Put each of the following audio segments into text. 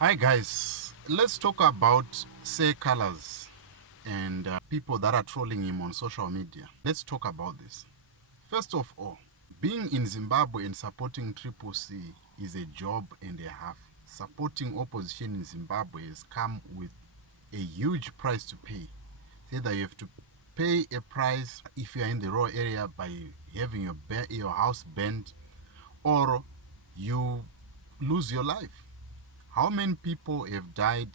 Hi guys, let's talk about Seh Calaz and people that are trolling him on social media. Let's talk about this. First of all, being in Zimbabwe and supporting Triple C is a job and a half. Supporting opposition in Zimbabwe has come with a huge price to pay. Either you have to pay a price if you are in the raw area by having your house burned, or you lose your life. How many people have died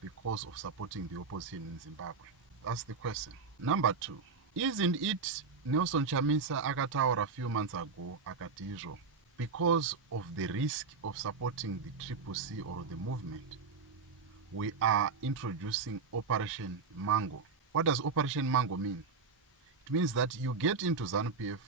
because of supporting the opposition in Zimbabwe? That's the question. Number two, isn't it Nelson Chamisa akataura a few months ago akati izvo, because of the risk of supporting the Triple C or the movement, we are introducing Operation Mango. What does Operation Mango mean? It means that you get into ZANU PF,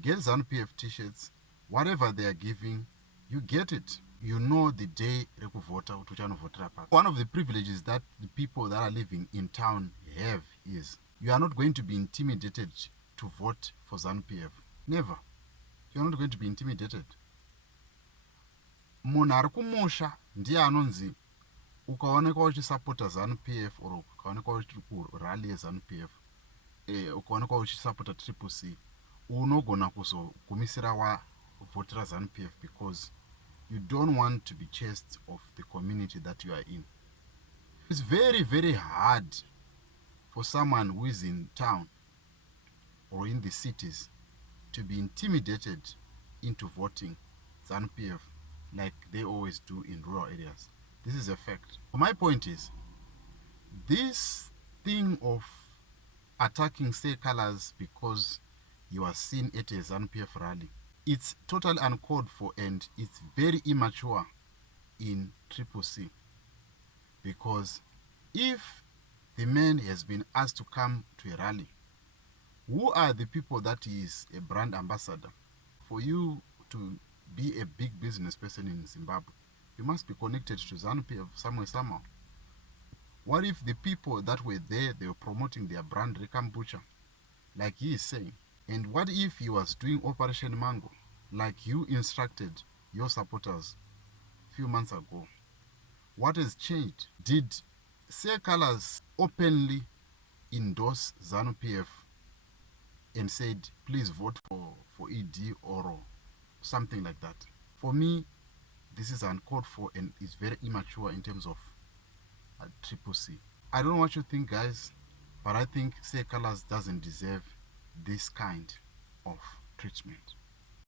get ZANU PF t-shirts, whatever they are giving, you get it. You know the day rekuvhota kuti uchanovhotera papa. One of the privileges that the people that are living in town have is you are not going to be intimidated to vote for ZANU PF. Never. You are not going to be intimidated. Munhu ari kumusha ndiye anonzi ukaonekwa uchisapota ZANU PF or ukaonekwa uchiri kurally yeZANU PF, ukaonekwa uchisapota Triple C, unogona kuzogumisira wavhotera ZANU PF because you don't want to be chased of the community that you are in. It's very, very hard for someone who is in town or in the cities to be intimidated into voting ZANU PF like they always do in rural areas. This is a fact. My point is, this thing of attacking Seh Calaz because you are seen at a ZANU PF rally, it's totally uncalled for and it's very immature in Triple C. Because if the man has been asked to come to a rally, who are the people that he is a brand ambassador? For you to be a big business person in Zimbabwe, you must be connected to ZANU PF somewhere, somehow. What if the people that were there, they were promoting their brand Rekambucha, like he is saying? And what if he was doing Operation Mango, like you instructed your supporters a few months ago? What has changed? Did Seh Calaz openly endorse ZANU PF and said, please vote for ED or something like that? For me, this is uncalled for and is very immature in terms of Triple C. I don't know what you think, guys, but I think Seh Calaz doesn't deserve this kind of treatment.